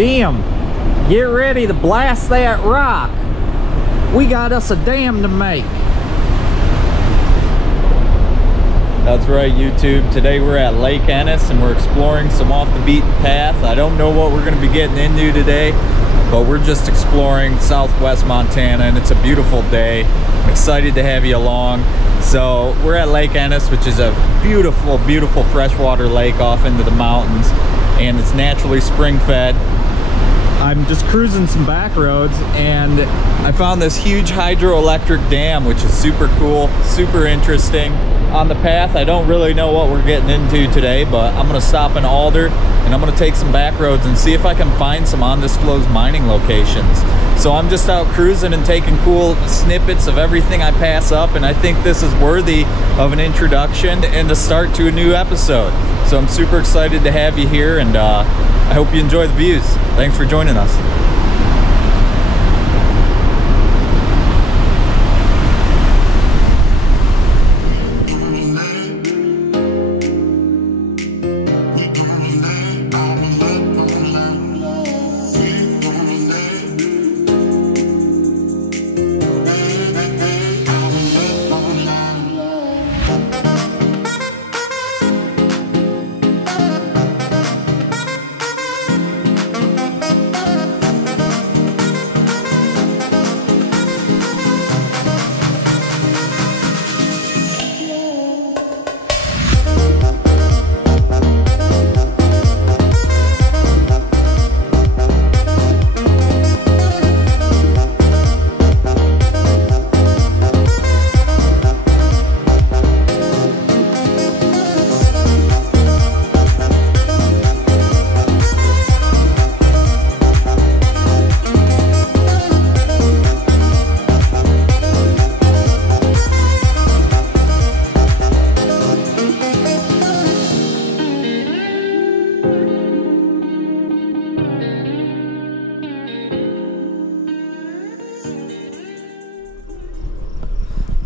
Jim, get ready to blast that rock. We got us a dam to make. That's right, YouTube. Today we're at Lake Ennis and we're exploring some off the beaten path. I don't know what we're going to be getting into today, but we're just exploring southwest Montana and it's a beautiful day. I'm excited to have you along. So we're at Lake Ennis, which is a beautiful, beautiful freshwater lake off into the mountains, and it's naturally spring fed. I'm just cruising some back roads and I found this huge hydroelectric dam, which is super cool, super interesting. On the path, I don't really know what we're getting into today, but I'm gonna stop in Alder and I'm gonna take some back roads and see if I can find some undisclosed mining locations. So I'm just out cruising and taking cool snippets of everything I pass up, and I think this is worthy of an introduction and the start to a new episode. So I'm super excited to have you here, and I hope you enjoy the views. Thanks for joining us.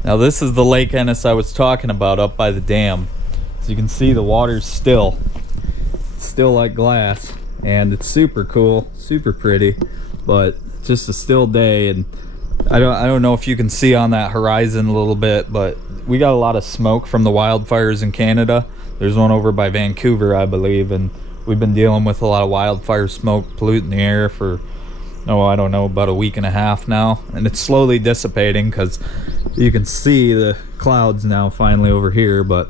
Now this is the Lake Ennis I was talking about up by the dam. As you can see, the water's still like glass, and it's super cool, super pretty, but just a still day. And I don't know if you can see on that horizon a little bit, but we got a lot of smoke from the wildfires in Canada. There's one over by Vancouver, I believe, and we've been dealing with a lot of wildfire smoke polluting the air for, oh, I don't know, about a week and a half now, and it's slowly dissipating because you can see the clouds now finally over here, but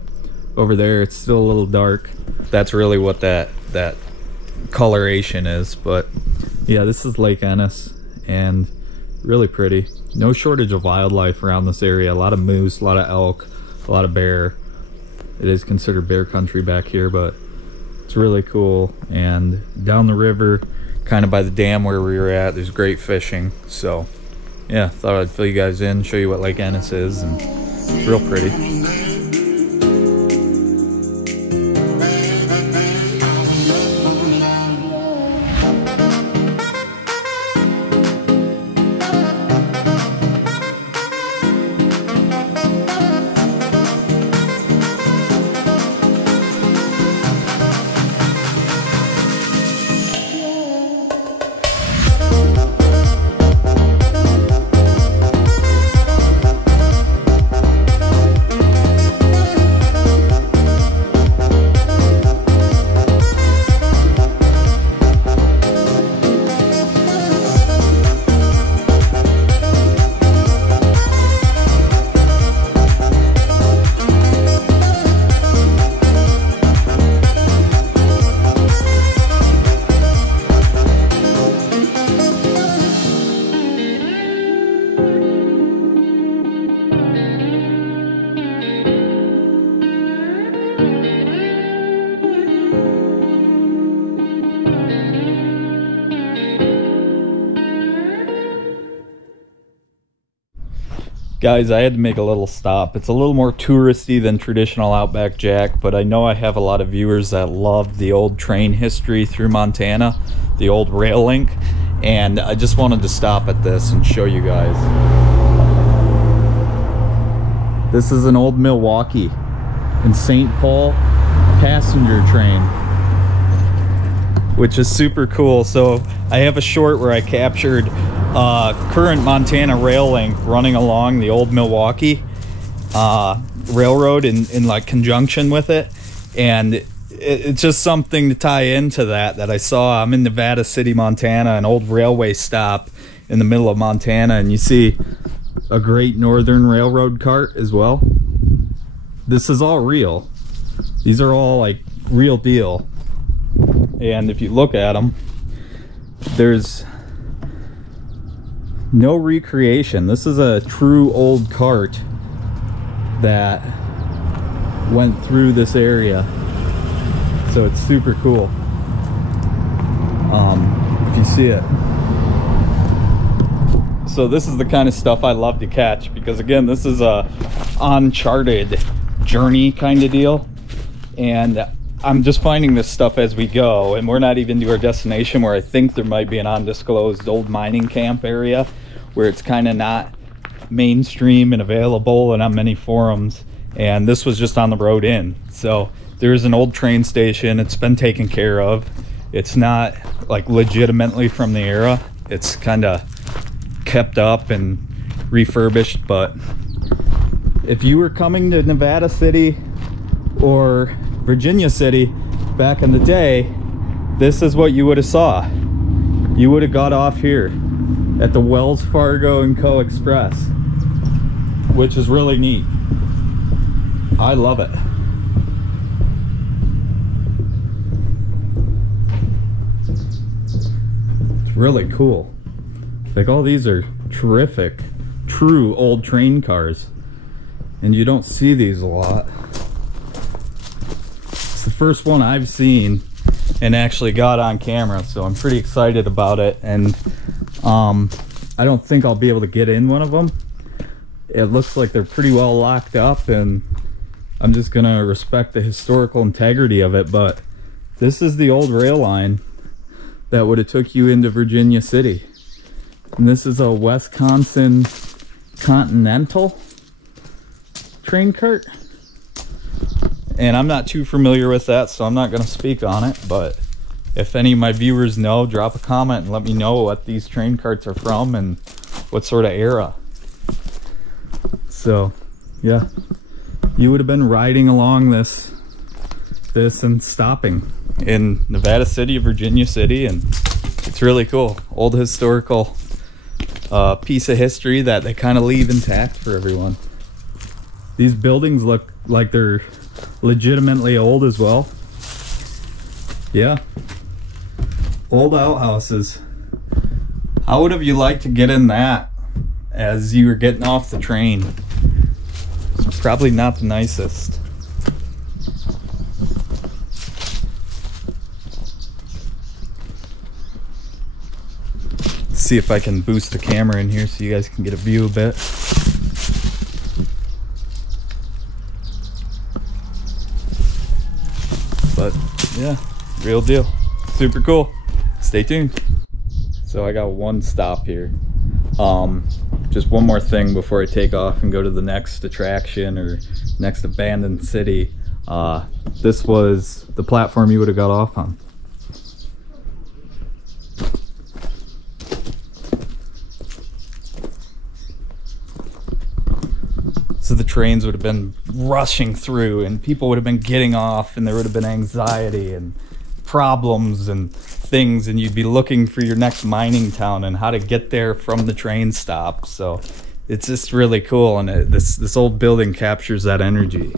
over there it's still a little dark. That's really what that coloration is. But yeah, this is Lake Ennis and really pretty. No shortage of wildlife around this area. A lot of moose, a lot of elk, a lot of bear. It is considered bear country back here, but it's really cool. And down the river, kind of by the dam where we were at, there's great fishing. So yeah, thought I'd fill you guys in, show you what Lake Ennis is, and it's real pretty. Guys, I had to make a little stop. It's a little more touristy than traditional Outback Jack, but I know I have a lot of viewers that love the old train history through Montana, the old rail link, and I just wanted to stop at this and show you guys. This is an old Milwaukee and St. Paul passenger train. which is super cool. So I have a short where I captured current Montana rail link running along the old Milwaukee railroad in like conjunction with it, and it's just something to tie into that I saw. I'm in Nevada City, Montana, an old railway stop in the middle of Montana, and you see a Great Northern Railroad cart as well. This is all real. These are all like real deal. And if you look at them, there's no recreation. This is a true old cart that went through this area. So it's super cool. If you see it. So this is the kind of stuff I love to catch, because again, this is a uncharted journey kind of deal, and I'm just finding this stuff as we go, and we're not even to our destination, where I think there might be an undisclosed old mining camp area where it's kind of not mainstream and available and on many forums, and this was just on the road in. So there's an old train station. It's been taken care of. It's not like legitimately from the era. It's kind of kept up and refurbished. But if you were coming to Nevada City or Virginia City back in the day, this is what you would have saw. You would have got off here at the Wells Fargo & Co. Express, which is really neat. I love it. It's really cool. Like, all these are terrific, true old train cars, and you don't see these a lot. It's the first one I've seen and actually got on camera, so I'm pretty excited about it. And I don't think I'll be able to get in one of them. It looks like they're pretty well locked up, and I'm just gonna respect the historical integrity of it. But this is the old rail line that would have took you into Virginia City. And this is a Wisconsin Continental train cart. And I'm not too familiar with that, so I'm not going to speak on it. But if any of my viewers know, drop a comment and let me know what these train carts are from and what sort of era. So, yeah. You would have been riding along this and stopping in Nevada City, Virginia City, and it's really cool. Old historical piece of history that they kind of leave intact for everyone. These buildings look like they're legitimately old as well. Yeah. Old outhouses. How would have you liked to get in that as you were getting off the train? It's probably not the nicest. See if I can boost the camera in here so you guys can get a view a bit. But yeah, real deal. Super cool. Stay tuned. So I got one stop here. Just one more thing before I take off and go to the next attraction or next abandoned city. This was the platform you would have got off on. So the trains would have been rushing through and people would have been getting off, and there would have been anxiety and problems and things, and you'd be looking for your next mining town and how to get there from the train stop. So it's just really cool, and this old building captures that energy.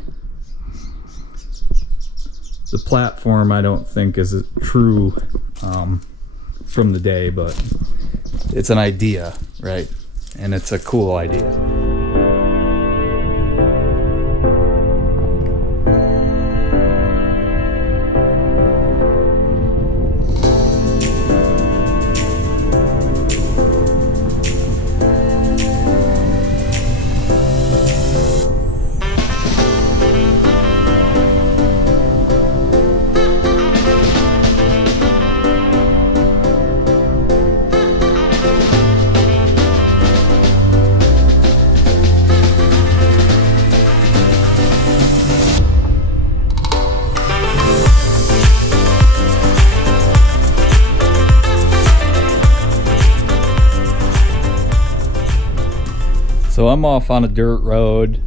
The platform I don't think is true from the day, but it's an idea, right? And it's a cool idea. So I'm off on a dirt road,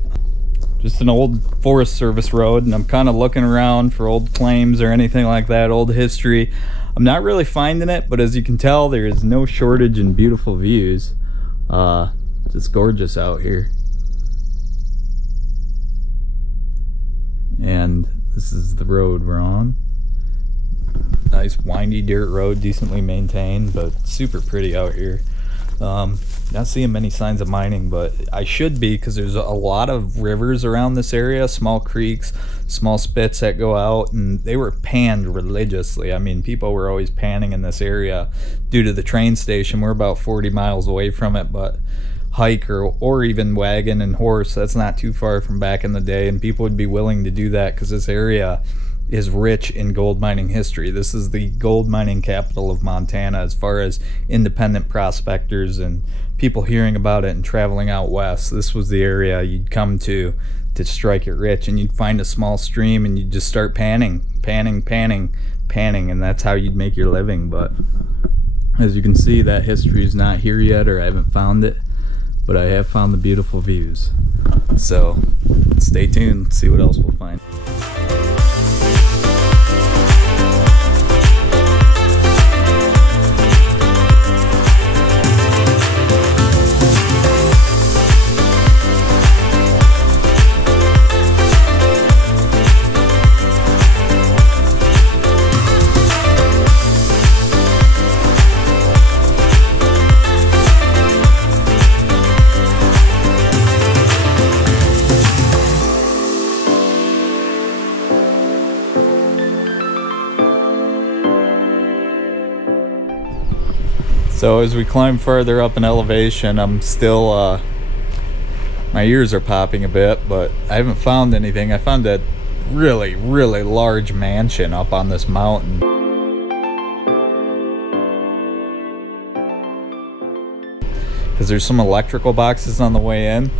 just an old Forest Service road, and I'm kind of looking around for old claims or anything like that, old history. I'm not really finding it, but as you can tell, there is no shortage in beautiful views. Just gorgeous out here. And this is the road we're on. Nice windy dirt road, decently maintained, but super pretty out here. Not seeing many signs of mining, but I should be, because there's a lot of rivers around this area, small creeks, small spits that go out, and they were panned religiously. I mean, people were always panning in this area due to the train station. We're about 40 miles away from it, but hike or even wagon and horse, that's not too far from back in the day, and people would be willing to do that because this area is rich in gold mining history. This is the gold mining capital of Montana as far as independent prospectors and people hearing about it and traveling out west. This was the area you'd come to strike it rich, and you'd find a small stream and you'd just start panning, and that's how you'd make your living. But as you can see, that history is not here yet, or I haven't found it, but I have found the beautiful views. So stay tuned, see what else we'll find. So as we climb further up in elevation, I'm still, my ears are popping a bit, but I haven't found anything. I found a really, really large mansion up on this mountain. Because there's some electrical boxes on the way in,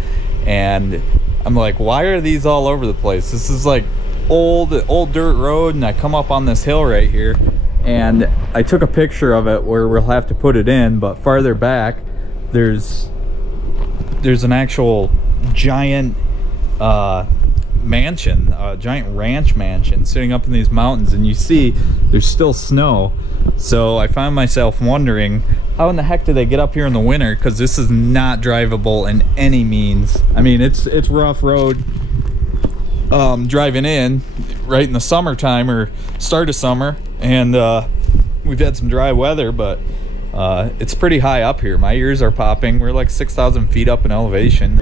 and I'm like, why are these all over the place? This is like old dirt road, and I come up on this hill right here, and I took a picture of it where we'll have to put it in, but farther back there's an actual giant mansion, a giant ranch mansion sitting up in these mountains, and you see there's still snow. So I find myself wondering, how in the heck do they get up here in the winter? Because this is not drivable in any means. I mean, it's rough road driving in right in the summertime or start of summer, and we've had some dry weather, but it's pretty high up here. My ears are popping. We're like 6,000 feet up in elevation.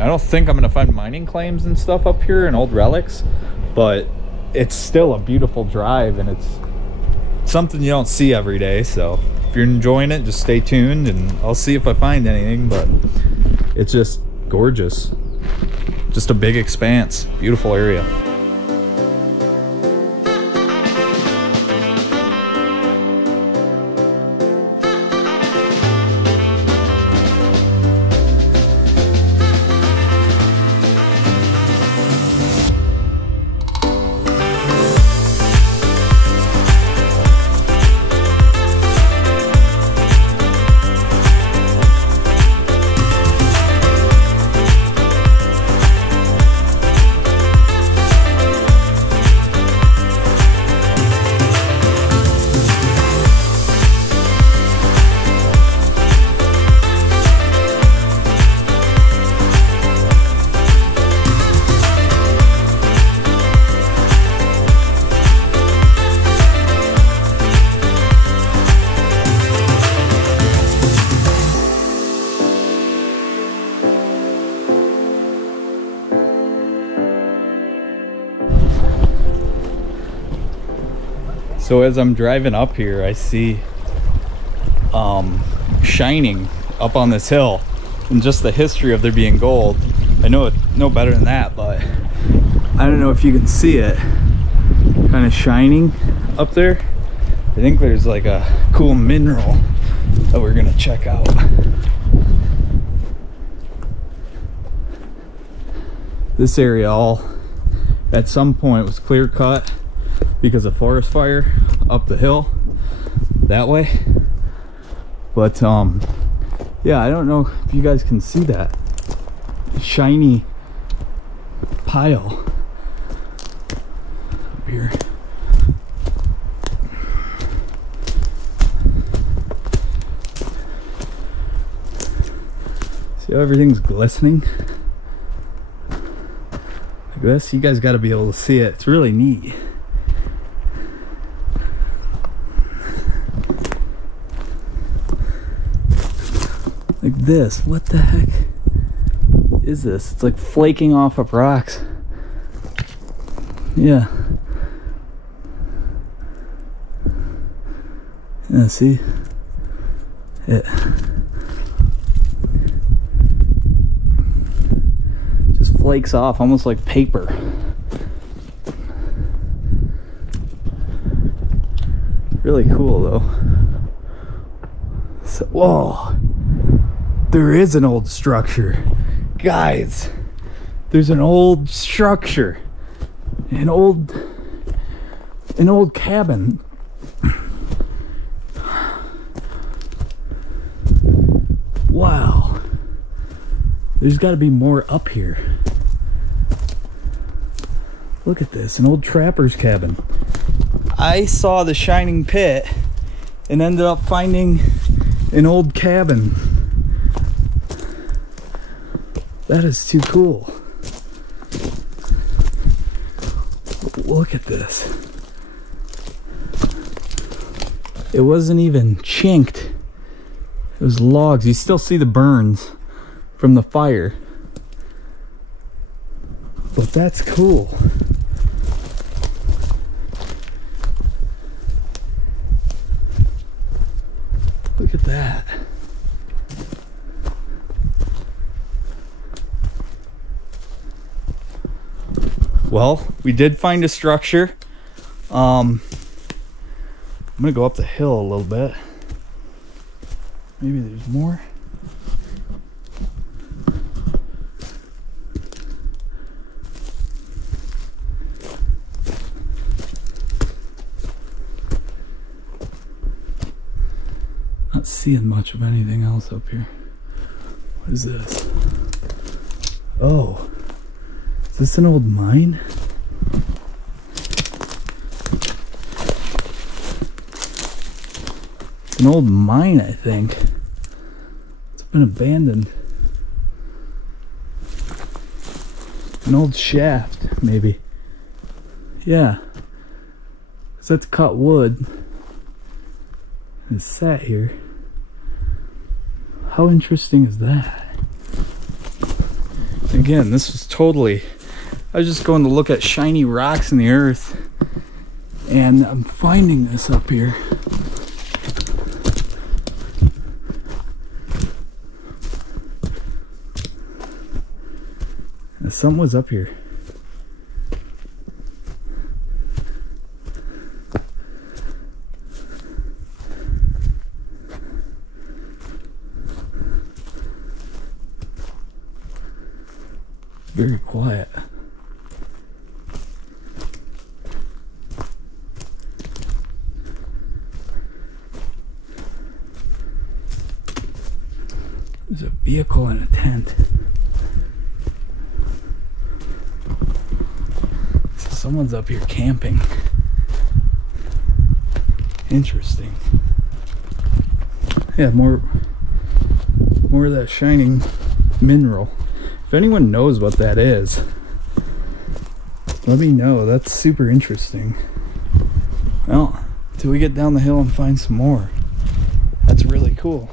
I don't think I'm gonna find mining claims and stuff up here and old relics, but it's still a beautiful drive, and it's something you don't see every day. So if you're enjoying it, just stay tuned and I'll see if I find anything. But it's just gorgeous, just a big expanse, beautiful area. So as I'm driving up here, I see shining up on this hill, and just the history of there being gold. I know better than that, but I don't know if you can see it. kind of shining up there. I think there's like a cool mineral that we're gonna check out. This area all at some point was clear cut because of forest fire up the hill that way. But yeah, I don't know if you guys can see that shiny pile up here. See how everything's glistening like this? You guys got to be able to see it. It's really neat. Like this. What the heck is this? It's like flaking off of rocks. Yeah. Yeah, see? It just flakes off almost like paper. Really cool though. So, whoa. There is an old structure. Guys, there's an old structure. An old cabin. Wow. There's got to be more up here. Look at this, an old trapper's cabin. I saw the shining pit and ended up finding an old cabin. That is too cool. Look at this. It wasn't even chinked. It was logs. You still see the burns from the fire. But that's cool. Look at that. Well, we did find a structure. I'm gonna go up the hill a little bit. Maybe there's more. Not seeing much of anything else up here. What is this? Oh. Is this an old mine? It's an old mine, I think. It's been abandoned. An old shaft, maybe. Yeah. So that's cut wood. It's sat here. How interesting is that? Again, this was totally... I was just going to look at shiny rocks in the earth, and I'm finding this up here. Something was up here. Very quiet. There's a vehicle and a tent. So someone's up here camping. Interesting. Yeah, more of that shining mineral. If anyone knows what that is, let me know. That's super interesting. Well, till we get down the hill and find some more. That's really cool.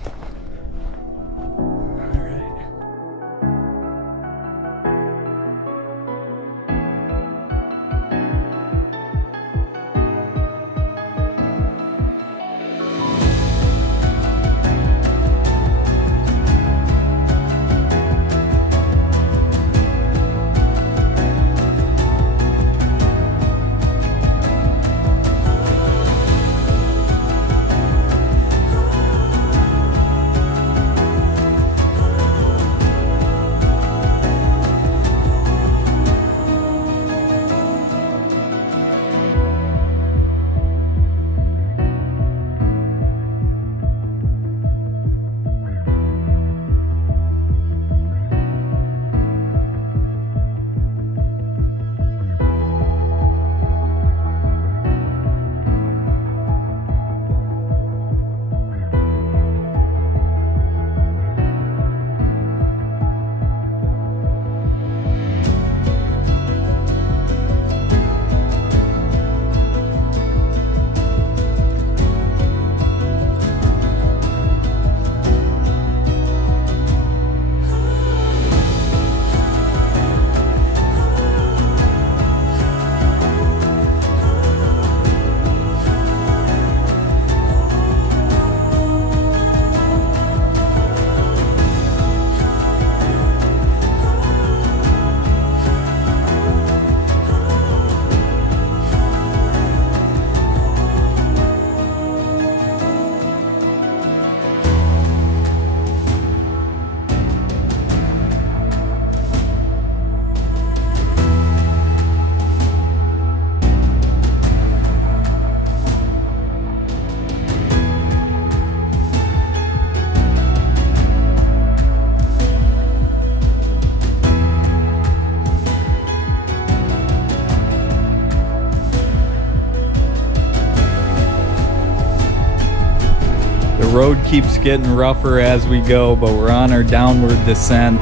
road keeps getting rougher as we go, but we're on our downward descent.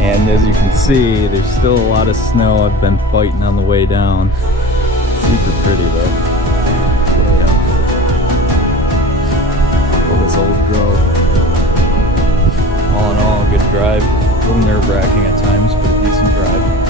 And as you can see, there's still a lot of snow I've been fighting on the way down. Super pretty though. Way out there. All this old growth. All in all, a good drive. A little nerve-wracking at times, but a decent drive.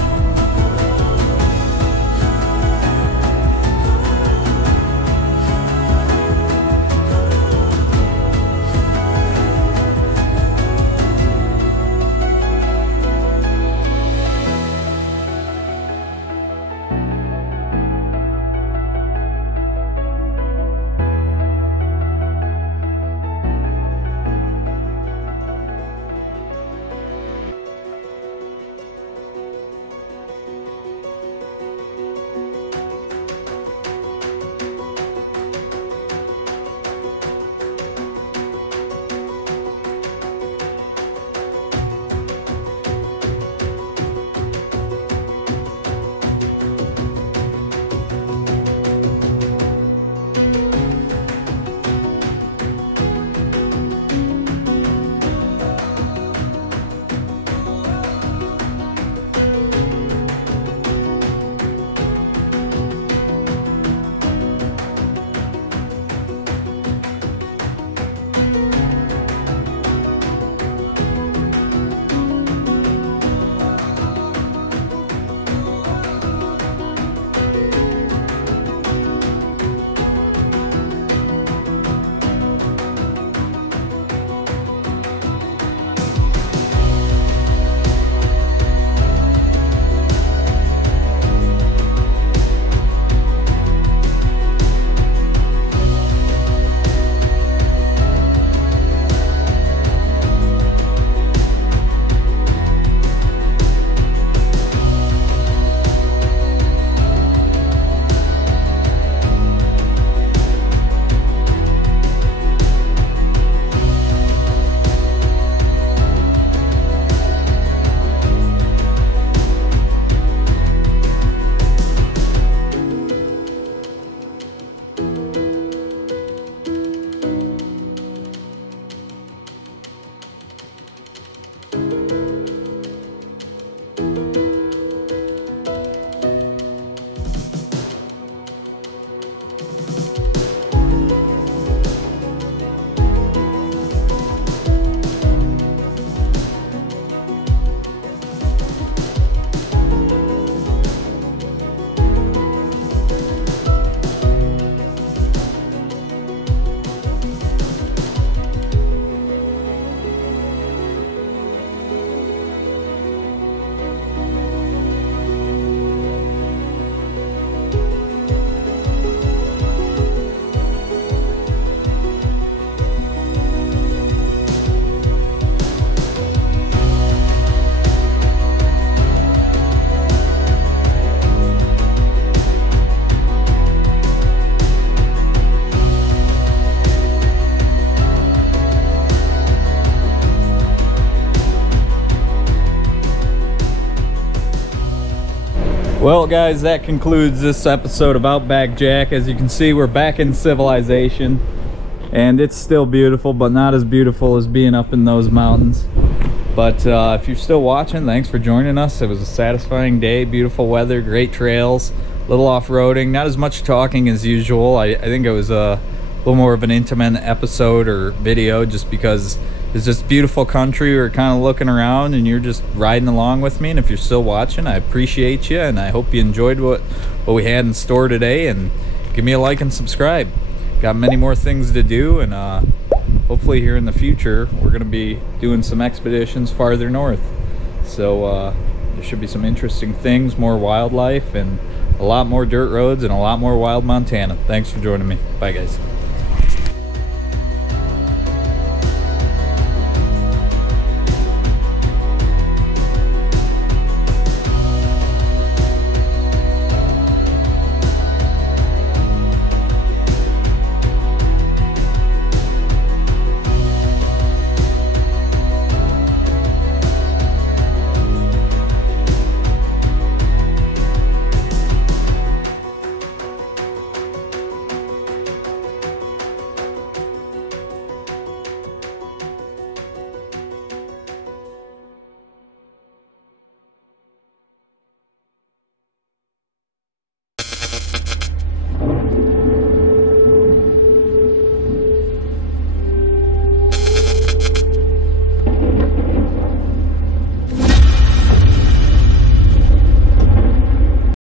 Well guys, that concludes this episode of Outback Jack. As you can see, we're back in civilization and it's still beautiful, but not as beautiful as being up in those mountains. But if you're still watching, thanks for joining us. It was a satisfying day, beautiful weather, great trails, a little off-roading, not as much talking as usual. I think it was a little more of an intimate episode or video just because it's just beautiful country. We were kind of looking around and you're just riding along with me. And if you're still watching, I appreciate you and I hope you enjoyed what we had in store today. And give me a like and subscribe. Got many more things to do, and hopefully here in the future we're going to be doing some expeditions farther north. So there should be some interesting things, more wildlife, and a lot more dirt roads and a lot more wild Montana. Thanks for joining me. Bye guys.